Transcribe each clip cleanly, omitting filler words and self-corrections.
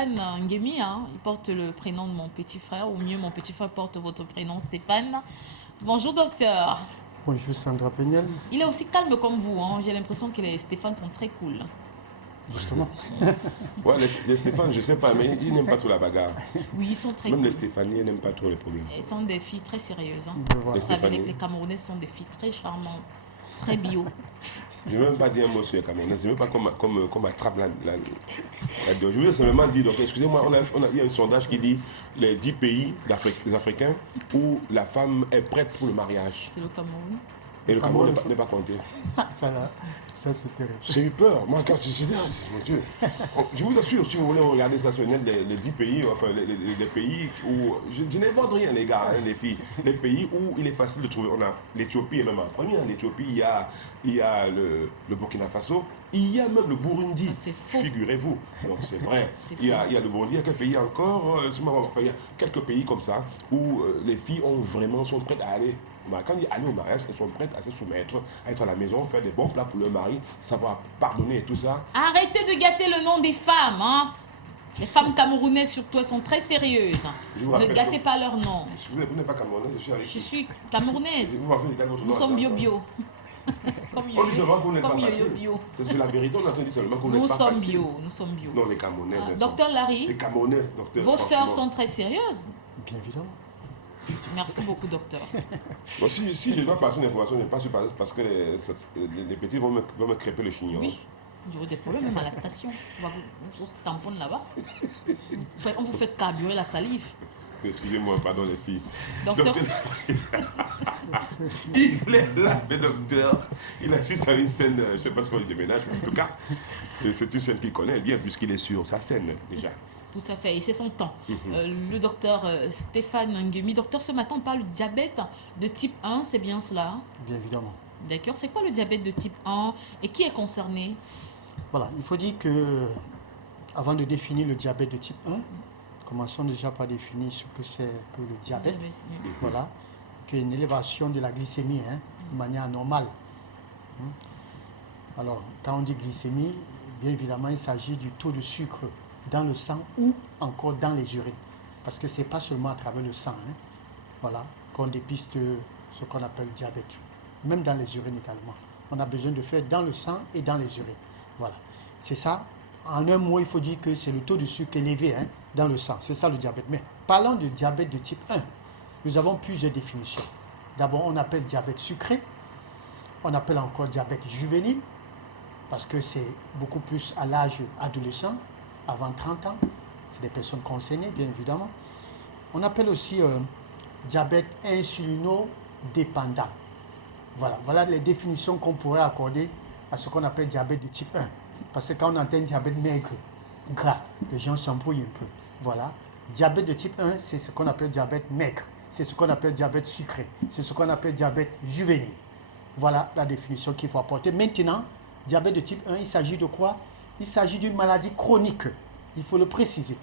Stéphane Nguemi, hein. Il porte le prénom de mon petit frère, ou mieux, mon petit frère porte votre prénom, Stéphane. Bonjour, docteur. Bonjour Sandra Peniel. Il est aussi calme comme vous, hein. J'ai l'impression que les Stéphane sont très cool. Justement. Ouais, les Stéphane, je sais pas, mais ils n'aiment pas trop la bagarre. Oui, ils sont très Même cool. les Stéphanie, ils n'aiment pas trop les problèmes. Ils sont des filles très sérieuses, hein. Voilà. Vous savez, Stéphanie. les Camerounais sont des filles très charmantes, très bio. Je ne vais même pas dire un mot sur les Camerounais. Je ne veux pas qu'on m'attrape la je voulais simplement dire, donc excusez-moi, il y a un sondage qui dit les 10 pays des Africains où la femme est prête pour le mariage. C'est le Cameroun. Et le Cameroun Cameroun n'est pas compté. Ça c'est terrible. J'ai eu peur. Moi, quand je suis là, mon Dieu. Je vous assure, si vous voulez regarder ça sur Net, les 10 pays, enfin, les pays où. Je n'invente rien, les gars, hein, les filles. Les pays où il est facile de trouver. On a l'Éthiopie est même en premier. L'Éthiopie, il y a le Burkina Faso. Il y a même le Burundi. Ça, c'est faux. Figurez-vous. Donc, c'est vrai. C'est Il y a faux. le Burundi. Il y a quel pays encore enfin, il y a quelques pays comme ça où les filles sont prêtes à aller. Quand ils allaient au mariage, elles sont prêtes à se soumettre, à être à la maison, faire des bons plats pour leur mari, savoir pardonner et tout ça. Arrêtez de gâter le nom des femmes, hein. Les femmes camerounaises, surtout, elles sont très sérieuses. Je vous Ne rappelle gâtez que- pas leur nom. Vous n'êtes pas camerounaise, je suis avec Je vous. suis camerounaise. Vous pensez que quel est votre Nous nom sommes à la bio-bio. Comme On dit seulement que vous n'êtes pas comme facile. yo-yo-bio. C'est la vérité, on est en train de dire seulement que vous Nous n'êtes pas sommes facile. bio, nous sommes bio. Non, les Camerounaises, elles Docteur sont... Larry, Les Camerounaises, docteur, vos sœurs franchement. sont très sérieuses. Bien évidemment. Merci beaucoup, docteur. Bon, si je dois passer une information, je ne passe pas parce que les petits vont me crêper le chignon. Oui, j'aurai des problèmes même à la station. On va vous tamponne là-bas. On vous fait carburer la salive. Excusez-moi, pardon les filles. Docteur, Il est là, le docteur. Il assiste à une scène, je ne sais pas ce qu'on dit de ménage, mais en tout cas, c'est une scène qu'il connaît bien puisqu'il est sur sa scène déjà. tout à fait, et c'est son temps. Le docteur Stéphane Nguemi. Docteur, ce matin, on parle du diabète de type 1, c'est bien cela? Bien évidemment. D'accord, c'est quoi le diabète de type 1 et qui est concerné? Voilà, il faut dire que, avant de définir le diabète de type 1, commençons déjà par définir ce que c'est que le diabète. Voilà, qui est une élévation de la glycémie de manière anormale. Alors, quand on dit glycémie, bien évidemment, il s'agit du taux de sucre dans le sang ou encore dans les urines. Parce que ce n'est pas seulement à travers le sang voilà, qu'on dépiste ce qu'on appelle le diabète. Même dans les urines également. On a besoin de faire dans le sang et dans les urines. Voilà, c'est ça. En un mot, il faut dire que c'est le taux de sucre élevé dans le sang. C'est ça le diabète. Mais parlons de diabète de type 1. Nous avons plusieurs définitions. D'abord, on appelle diabète sucré. On appelle encore diabète juvénile, parce que c'est beaucoup plus à l'âge adolescent, avant 30 ans. C'est des personnes concernées, bien évidemment. On appelle aussi diabète insulino-dépendant. Voilà les définitions qu'on pourrait accorder à ce qu'on appelle diabète de type 1. Parce que quand on entend diabète maigre, gras, les gens s'embrouillent un peu. Voilà. Diabète de type 1, c'est ce qu'on appelle diabète maigre. C'est ce qu'on appelle diabète sucré. C'est ce qu'on appelle diabète juvénile. Voilà la définition qu'il faut apporter. Maintenant, diabète de type 1, il s'agit de quoi? Il s'agit d'une maladie chronique. Il faut le préciser.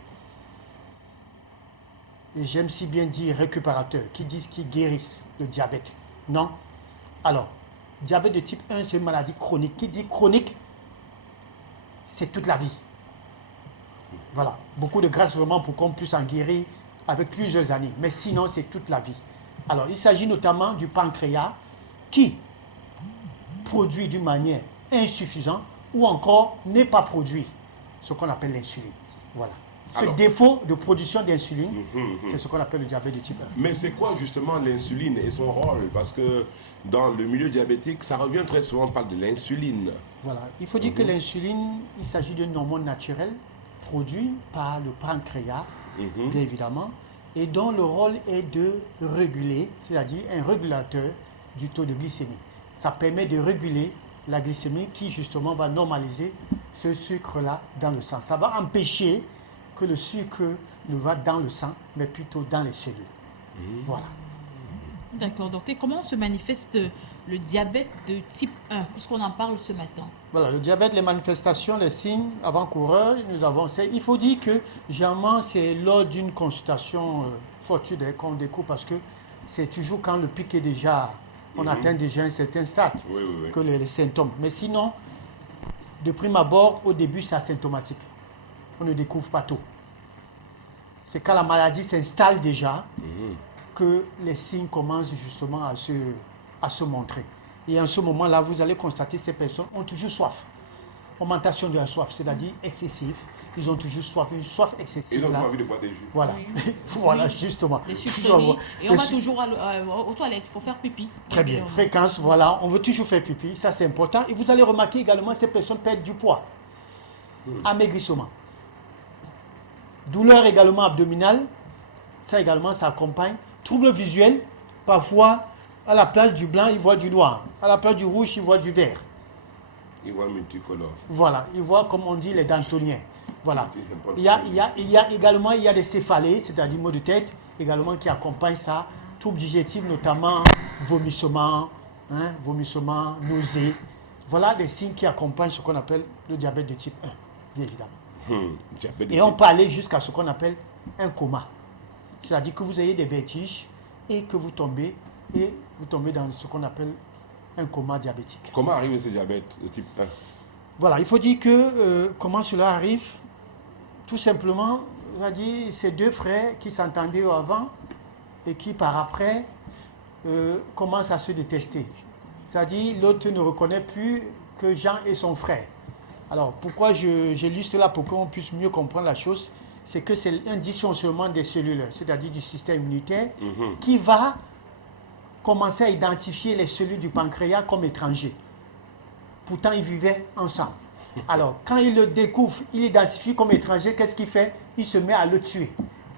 Et j'aime si bien dire récupérateur, qui disent qu'ils guérissent le diabète. Non. Alors, diabète de type 1, c'est une maladie chronique. Qui dit chronique, c'est toute la vie. Voilà. Beaucoup de grâce vraiment pour qu'on puisse en guérir avec plusieurs années. Mais sinon, c'est toute la vie. Alors, il s'agit notamment du pancréas qui produit d'une manière insuffisante ou encore n'est pas produit, ce qu'on appelle l'insuline. Voilà. Ce Alors, défaut de production d'insuline, c'est ce qu'on appelle le diabète de type 1. Mais c'est quoi justement l'insuline et son rôle? Parce que dans le milieu diabétique, ça revient très souvent, on parle de l'insuline. Voilà. Il faut dire que l'insuline, il s'agit d'un hormone naturel produit par le pancréas, bien évidemment, et dont le rôle est de réguler, c'est-à-dire un régulateur du taux de glycémie. Ça permet de réguler la glycémie qui justement va normaliser ce sucre-là dans le sang. Ça va empêcher que le sucre ne va dans le sang, mais plutôt dans les cellules. Voilà. D'accord, docteur. Comment se manifeste le diabète de type 1, puisqu'on en parle ce matin? Voilà, le diabète, les manifestations, les signes avant-coureurs, il faut dire que généralement c'est lors d'une consultation fortuite qu'on découvre parce que c'est toujours quand le pic est déjà, on atteint déjà un certain stade que les symptômes. Mais sinon, de prime abord, au début c'est asymptomatique. On ne découvre pas tôt. C'est quand la maladie s'installe déjà que les signes commencent justement à se montrer. Et en ce moment-là, vous allez constater que ces personnes ont toujours soif. Augmentation de la soif, c'est-à-dire excessive. Ils ont toujours soif, une soif excessive. Ils ont là. envie de boire des jus. Voilà, Oui. voilà Oui. justement. Les Toujours sucreries. avoir- Et on les va su- toujours aux toilettes, il faut faire pipi. Très bien. Fréquence, voilà. On veut toujours faire pipi, ça c'est important. Et vous allez remarquer également que ces personnes perdent du poids. Amaigrissement. Douleur également abdominale, ça également, ça accompagne. Troubles visuels, parfois, à la place du blanc, ils voient du noir. À la place du rouge, ils voient du vert. Ils voient multicolore. Voilà, ils voient, comme on dit, les daltoniens. Voilà. C'est important. Il y a également des céphalées, c'est-à-dire maux de tête, également qui accompagnent ça. Troubles digestifs, notamment vomissement, nausées. Voilà des signes qui accompagnent ce qu'on appelle le diabète de type 1, bien évidemment. Diabète de Et on type- peut aller jusqu'à ce qu'on appelle un coma. C'est-à-dire que vous ayez des vertiges et que vous tombez dans ce qu'on appelle un coma diabétique. Comment arrive ce diabète de type 1? Voilà, il faut dire que comment cela arrive, tout simplement, c'est-à-dire ces deux frères qui s'entendaient avant et qui par après commencent à se détester. C'est-à-dire l'autre ne reconnaît plus que Jean est son frère. Alors pourquoi j'ai lu cela pour qu'on puisse mieux comprendre la chose, c'est que c'est un dysfonctionnement des cellules, c'est-à-dire du système immunitaire, qui va commencer à identifier les cellules du pancréas comme étrangers. Pourtant, ils vivaient ensemble. Alors, quand il le découvre, il l'identifie comme étranger, qu'est-ce qu'il fait? Il se met à le tuer,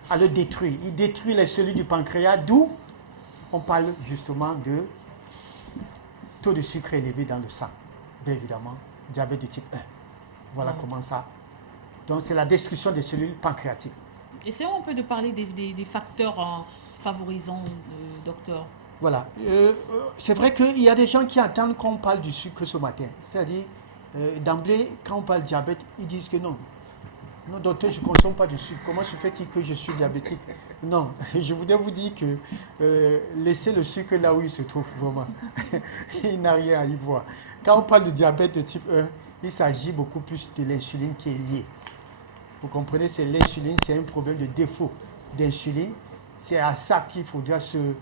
à le détruire. Il détruit les cellules du pancréas, d'où on parle justement de taux de sucre élevé dans le sang. Bien évidemment, diabète de type 1. Voilà comment ça. Donc, c'est la destruction des cellules pancréatiques. Essayons un peu de parler des facteurs favorisants, docteur. Voilà. C'est vrai qu'il y a des gens qui attendent qu'on parle du sucre ce matin. C'est-à-dire, d'emblée, quand on parle diabète, ils disent que non. Non, docteur, je ne consomme pas de sucre. Comment se fait-il que je suis diabétique? Non, je voudrais vous dire que laissez le sucre là où il se trouve, vraiment. Il n'a rien à y voir. Quand on parle de diabète de type 1, il s'agit beaucoup plus de l'insuline qui est liée. Vous comprenez, c'est l'insuline, c'est un problème de défaut d'insuline. C'est à ça qu'il faudra se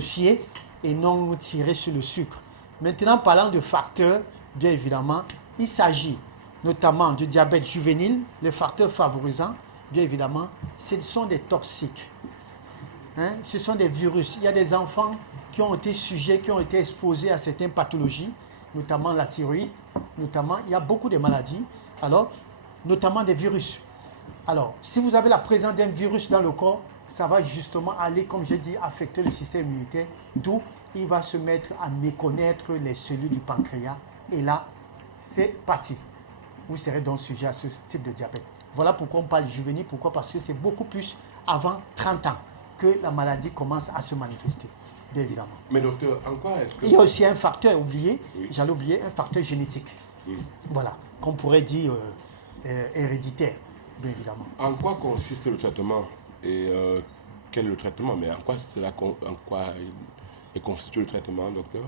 fier et non tirer sur le sucre. Maintenant, parlant de facteurs, bien évidemment, il s'agit notamment du diabète juvénile. Les facteurs favorisants, bien évidemment, ce sont des toxiques. Ce sont des virus. Il y a des enfants qui ont été sujets, qui ont été exposés à certaines pathologies, notamment la thyroïde, notamment, il y a beaucoup de maladies, alors, notamment des virus. Alors, si vous avez la présence d'un virus dans le corps, ça va justement aller, comme j'ai dit, affecter le système immunitaire, d'où il va se mettre à méconnaître les cellules du pancréas. Et là, c'est parti. Vous serez donc sujet à ce type de diabète. Voilà pourquoi on parle juvénile. Pourquoi? Parce que c'est beaucoup plus avant 30 ans que la maladie commence à se manifester, bien évidemment. Mais docteur, en quoi est-ce que... Il y a aussi un facteur oublié, Oui. j'allais oublier, un facteur génétique. Voilà, qu'on pourrait dire héréditaire, bien évidemment. En quoi consiste le traitement et quel est le traitement? Mais en quoi est constitué le traitement, docteur?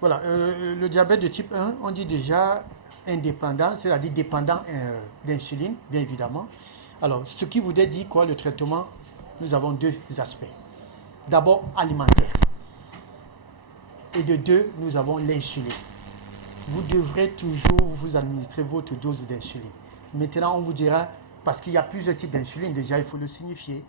Voilà, le diabète de type 1, on dit déjà indépendant, c'est-à-dire dépendant d'insuline, bien évidemment. Alors, ce qui voudrait dire quoi, le traitement? Nous avons deux aspects. D'abord, alimentaire. Et de deux, nous avons l'insuline. Vous devrez toujours vous administrer votre dose d'insuline. Maintenant, on vous dira, parce qu'il y a plusieurs types d'insuline, déjà, il faut le signifier.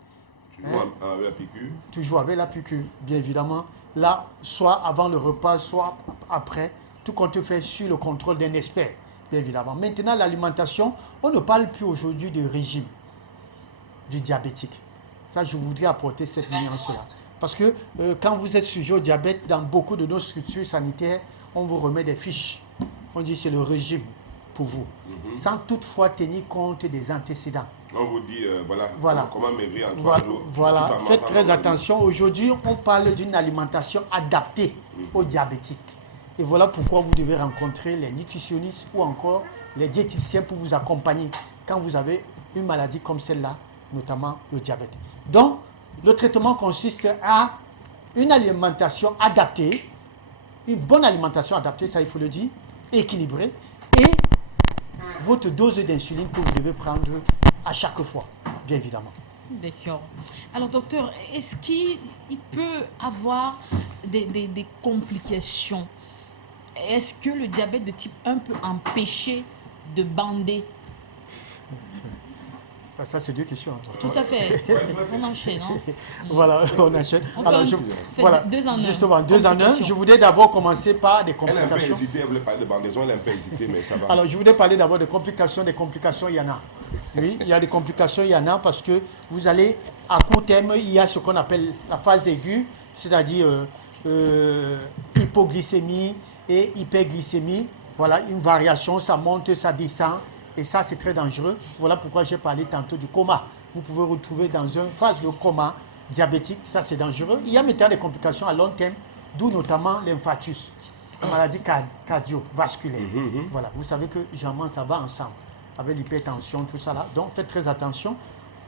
Toujours avec la piqûre? Toujours avec la piqûre, bien évidemment. Là, soit avant le repas, soit après, tout compte fait sur le contrôle d'un expert, bien évidemment. Maintenant, l'alimentation, on ne parle plus aujourd'hui de régime du diabétique. Ça, je voudrais apporter cette nuance-là. Parce que quand vous êtes sujet au diabète, dans beaucoup de nos structures sanitaires, on vous remet des fiches. On dit que c'est le régime pour vous, sans toutefois tenir compte des antécédents. On vous dit, Voilà. comment maigrir en 3 jours. Voilà, tout en faites mangeant très normal. attention. Aujourd'hui, on parle d'une alimentation adaptée aux diabétiques. Et voilà pourquoi vous devez rencontrer les nutritionnistes ou encore les diététiciens pour vous accompagner quand vous avez une maladie comme celle-là, notamment le diabète. Donc, le traitement consiste à une alimentation adaptée, une bonne alimentation adaptée, ça il faut le dire, équilibrée, et votre dose d'insuline que vous devez prendre à chaque fois, bien évidemment. D'accord. Alors, docteur, est-ce qu'il peut avoir des complications? Est-ce que le diabète de type 1 peut empêcher de bander? Ça, c'est 2 questions. Tout à fait. On enchaîne, hein? Voilà, on enchaîne. On fait Alors, voilà, 2 en 1. justement, 2 en 1. Je voudrais d'abord commencer par des Elle a un peu complications. hésité, elle voulait parler de bandaison, elle a un peu hésité, mais ça va. Alors, je voudrais parler d'abord des complications. Des complications, il y en a. Oui, il y a des complications, il y en a parce que vous allez, à court terme, il y a ce qu'on appelle la phase aiguë, c'est-à-dire hypoglycémie et hyperglycémie. Voilà, une variation, ça monte, ça descend. Et ça, c'est très dangereux. Voilà pourquoi j'ai parlé tantôt du coma. Vous pouvez retrouver dans une phase de coma diabétique. Ça, c'est dangereux. Il y a maintenant des complications à long terme, d'où notamment l'infarctus, la maladie cardiovasculaire. Voilà, vous savez que généralement, ça va ensemble avec l'hypertension, tout ça là. Donc, faites très attention.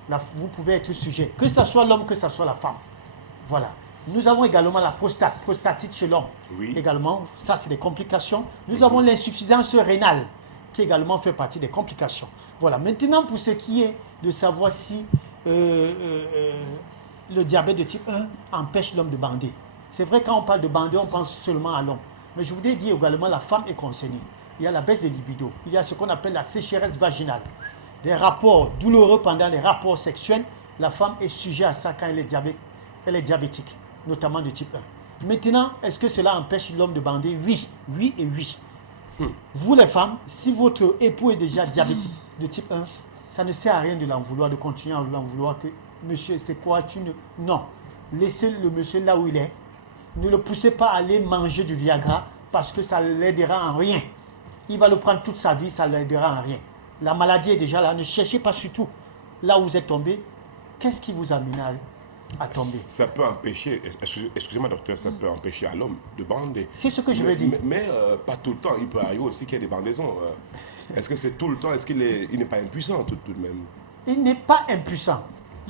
Là, vous pouvez être sujet, que ce soit l'homme, que ce soit la femme. Voilà. Nous avons également la prostatite chez l'homme. Oui. Également, ça, c'est des complications. Nous avons l'insuffisance rénale, qui également fait partie des complications. Voilà. Maintenant, pour ce qui est de savoir si le diabète de type 1 empêche l'homme de bander. C'est vrai, quand on parle de bander, on pense seulement à l'homme. Mais je voudrais dire également la femme est concernée. Il y a la baisse de libido. Il y a ce qu'on appelle la sécheresse vaginale. Des rapports douloureux pendant les rapports sexuels. La femme est sujet à ça quand elle est diabétique, notamment de type 1. Maintenant, est-ce que cela empêche l'homme de bander? Oui, oui et oui. Vous les femmes, si votre époux est déjà diabétique de type 1, ça ne sert à rien de l'en vouloir, de continuer à l'en vouloir que monsieur, c'est quoi Non. Laissez le monsieur là où il est. Ne le poussez pas à aller manger du Viagra parce que ça ne l'aidera en rien. Il va le prendre toute sa vie, ça ne l'aidera en rien. La maladie est déjà là. Ne cherchez pas surtout là où vous êtes tombé. Qu'est-ce qui vous amène à tomber? Ça peut empêcher, excusez-moi docteur, ça peut empêcher à l'homme de bander. C'est ce que je veux dire. Mais pas tout le temps, il peut arriver aussi qu'il y ait des bandaisons. Est-ce que c'est tout le temps, est-ce qu'il n'est pas impuissant tout de même? Il n'est pas impuissant.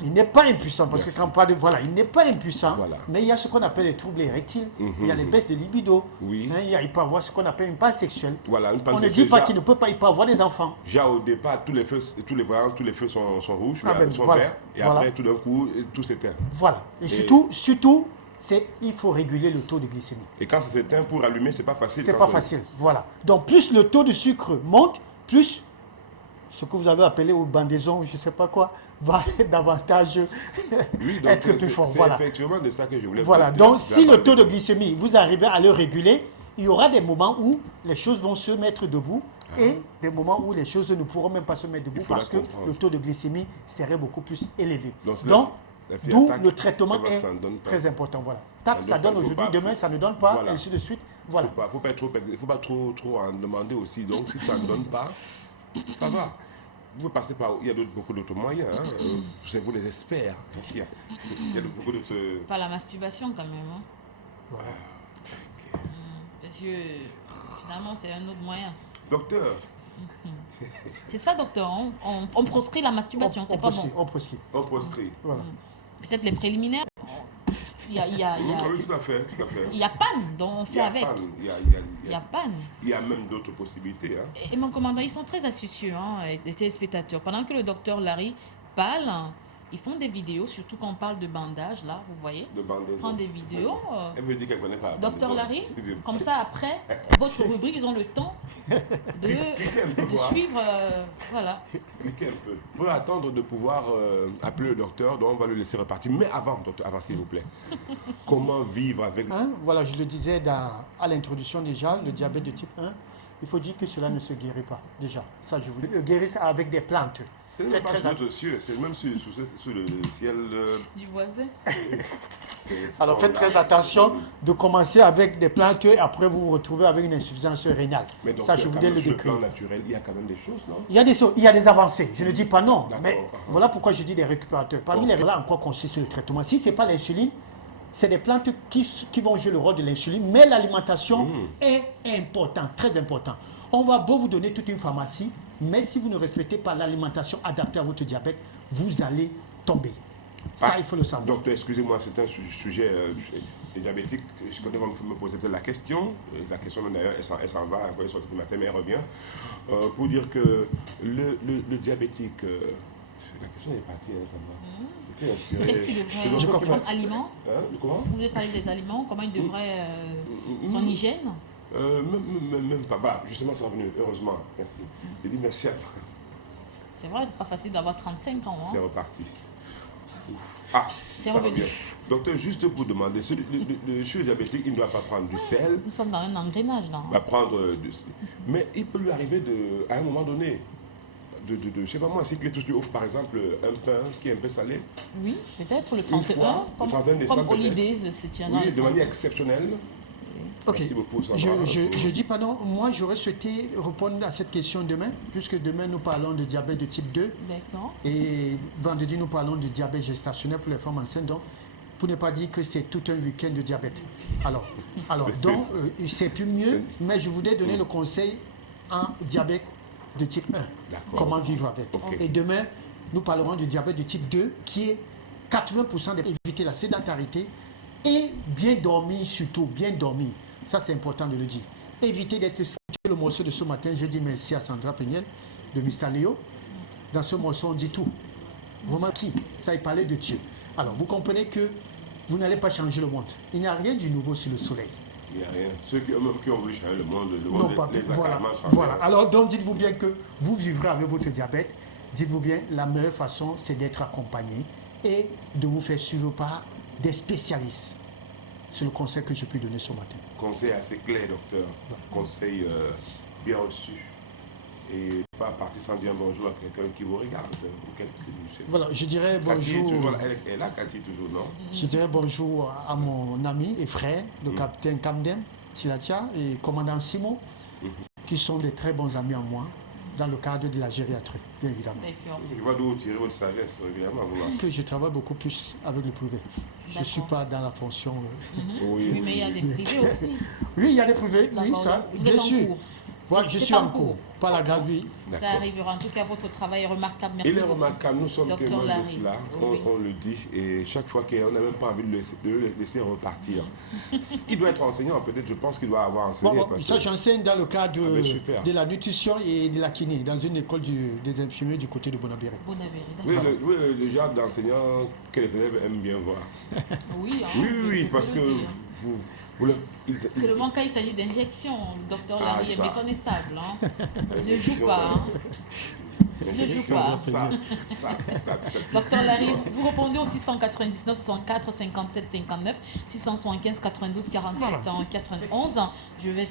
Il n'est pas impuissant, parce Merci. que quand on parle de... Voilà, il n'est pas impuissant, Voilà. mais il y a ce qu'on appelle les troubles érectiles, il y a les baisses de libido, Oui. hein, il peut avoir ce qu'on appelle une panne sexuelle. Voilà, une panne On ne sexuelle, dit pas déjà- qu'il ne peut pas, il peut avoir des enfants. Déjà au départ, tous les feux sont rouges, Ah ben, sont voilà. verts, et Voilà. après tout d'un coup, tout s'éteint. Voilà. Et surtout, il faut réguler le taux de glycémie. Et quand ça s'éteint, pour allumer, c'est pas facile. C'est quand pas on- facile. Voilà. Donc, plus le taux de sucre monte, plus ce que vous avez appelé aux bandaisons, je ne sais pas quoi, va davantage Oui, donc être plus fort. c'est Voilà. effectivement de ça que je voulais Voilà, vous donc dire, si la le taux de bandaison. glycémie, vous arrivez à le réguler, il y aura des moments où les choses vont se mettre debout et des moments où les choses ne pourront même pas se mettre debout faudra parce que comprendre. le taux de glycémie serait beaucoup plus élevé. Donc, si Donc, la fille d'où attaque, le traitement elle est va s'en donner pas. très important. Voilà. Tape, Ça ça donne donne pas, aujourd'hui, faut pas- demain, ça ne donne pas, Voilà. et ainsi de suite. Voilà. Faut pas trop en demander aussi. Donc si ça ne donne pas, ça va. Vous pouvez passer par. Il y a beaucoup d'autres moyens. Hein. C'est vous les experts. Il y a beaucoup d'autres. Pas la masturbation quand même. Hein. Voilà. Parce que finalement, c'est un autre moyen. Docteur, C'est ça, docteur. Hein. On proscrit la masturbation, c'est pas bon. On proscrit. on proscrit. Voilà. Peut-être les préliminaires. Il y a Oui, tout à fait. il y a panne, donc on Il y fait a avec. panne, Il y a panne. il y a même d'autres possibilités. Hein. Et mon commandant, ils sont très astucieux, hein, les téléspectateurs. Pendant que le docteur Larry parle, ils font des vidéos, surtout quand on parle de bandage, là, vous voyez. De bandaison. Prendre des vidéos. Elle veut dire qu'elle ne connaît pas. la Docteur bandaison. Larry, Excusez-moi. comme ça, après, votre rubrique, ils ont le temps de suivre. Voilà. Expliquez un peu. On va attendre de pouvoir appeler le docteur, donc on va le laisser repartir. Mais avant, docteur, avant s'il vous plaît. Comment vivre avec. Hein, voilà, je le disais à l'introduction déjà, le diabète de type 1, il faut dire que cela ne se guérit pas, déjà. Ça, je vous le guéris avec des plantes. C'est même Faites pas très sur notre ciel, c'est même sur le ciel. Du voisin. Alors faites très attention de commencer avec des plantes et après vous vous retrouvez avec une insuffisance rénale. Mais donc, Ça, je voulais le sur le décrire. plan naturel, il y a quand même des choses, non? Il y a des choses, il y a des avancées. Je ne dis pas non, D'accord. mais voilà pourquoi je dis des récupérateurs. Parmi les là encore consiste sur le traitement. Si ce n'est pas l'insuline, c'est des plantes qui vont jouer le rôle de l'insuline, mais l'alimentation est importante, très importante. On va beau vous donner toute une pharmacie, mais si vous ne respectez pas l'alimentation adaptée à votre diabète, vous allez tomber. Ça, il faut le savoir. Docteur, excusez-moi, c'est un sujet diabétique. Je connais, on me poser peut-être la question. Et la question, d'ailleurs, elle s'en va, elle sortir du matin, mais elle revient. Pour dire que le diabétique, La question est partie, hein, ça va. C'était inspiré. Qu'est-ce qu'il C'est devrait docteur qui m'a- comme aliment? Hein, comment? Vous avez parlé des aliments, comment il devrait son hygiène? Même pas. Voilà, justement, c'est revenu. Heureusement. Merci. J'ai dit merci après. C'est vrai, c'est pas facile d'avoir 35 ans. C'est Hein. reparti. Ouf. Ah, C'est ça revenu. revient. Docteur, juste pour demander, le cheveu diabétique, il ne doit pas prendre du sel, Nous sommes dans un engrenage là. il va prendre mais il peut lui arriver à un moment donné, je sais pas moi, si Clétus lui offre par exemple un pain qui est un peu salé, Oui, peut-être le fois, 31, le 31 décembre, comme peut-être. Holidays, c'est tiens. oui, de manière exceptionnelle. Ok. Merci beaucoup, ça Je, va. je dis pardon, moi j'aurais souhaité répondre à cette question demain, puisque demain nous parlons de diabète de type 2 D'accord. et vendredi nous parlons de diabète gestationnel pour les femmes enceintes. Donc, pour ne pas dire que c'est tout un week-end de diabète. Alors donc c'est plus mieux, mais je voudrais donner le conseil en diabète de type 1. D'accord. Comment vivre avec. Ok. Et demain, nous parlerons du diabète de type 2 qui est 80% d'éviter la sédentarité et bien dormir surtout, bien dormir. Ça, c'est important de le dire. Éviter d'être le morceau de ce matin. Je dis merci à Sandra Peniel de Mr. Léo. Dans ce morceau, on dit tout. Vraiment qui? Ça, il parlait de Dieu. Alors, vous comprenez que vous n'allez pas changer le monde. Il n'y a rien du nouveau sur le soleil. Il n'y a rien. Ceux qui ont voulu changer le monde Non, pas les a voilà. carrément changés. Voilà. Alors, donc, dites-vous bien que vous vivrez avec votre diabète. Dites-vous bien, la meilleure façon, c'est d'être accompagné et de vous faire suivre par des spécialistes. C'est le conseil que je peux donner ce matin. Conseil assez clair, docteur. Conseil bien reçu. Et pas partir sans dire un bonjour à quelqu'un qui vous regarde. Ou quelqu'un, je sais pas. Voilà, je dirais Cathy est bonjour. toujours là. Elle est là, Cathy, toujours, non? Je dirais bonjour à mon ami et frère, le capitaine Kamdem Tilatia et commandant Simon, qui sont des très bons amis à moi dans le cadre de la gériatrie, bien évidemment. D'accord. Je vois d'où vous tirez votre sagesse, évidemment. Vous Que je travaille beaucoup plus avec le privé. Je ne suis pas dans la fonction. Oui, mais il y a des privés aussi. Oui, il y a des privés, oui, D'accord, ça, vous bien êtes en sûr. cours. Voilà, je C'est suis en en cours, cours. pas la grade, oui. Ça D'accord. arrivera. En tout cas, votre travail est remarquable. Merci Il est beaucoup. remarquable, nous sommes Docteur témoins de Larry. cela, Oui. on le dit, et chaque fois qu'on n'a même pas envie de le laisser repartir. Il doit être enseignant, peut-être, je pense qu'il doit avoir enseigné. Bon, parce ça, que- j'enseigne dans le cadre Ah, ben, super. de la nutrition et de la kiné, dans une école des infirmiers du côté de Bonabéré. Bon avis, oui, d'accord. le genre d'enseignant que les élèves aiment bien voir. Oui, hein, Oui, je parce peux que le dire. vous Seulement quand il s'agit d'injection, le docteur Ah, Larry est ça. méconnaissable. Hein. Ne joue pas. Hein. Ne joue pas. Ça. Docteur Larry, vous répondez au 699 64 57 59, 675 92 47 91. Je vais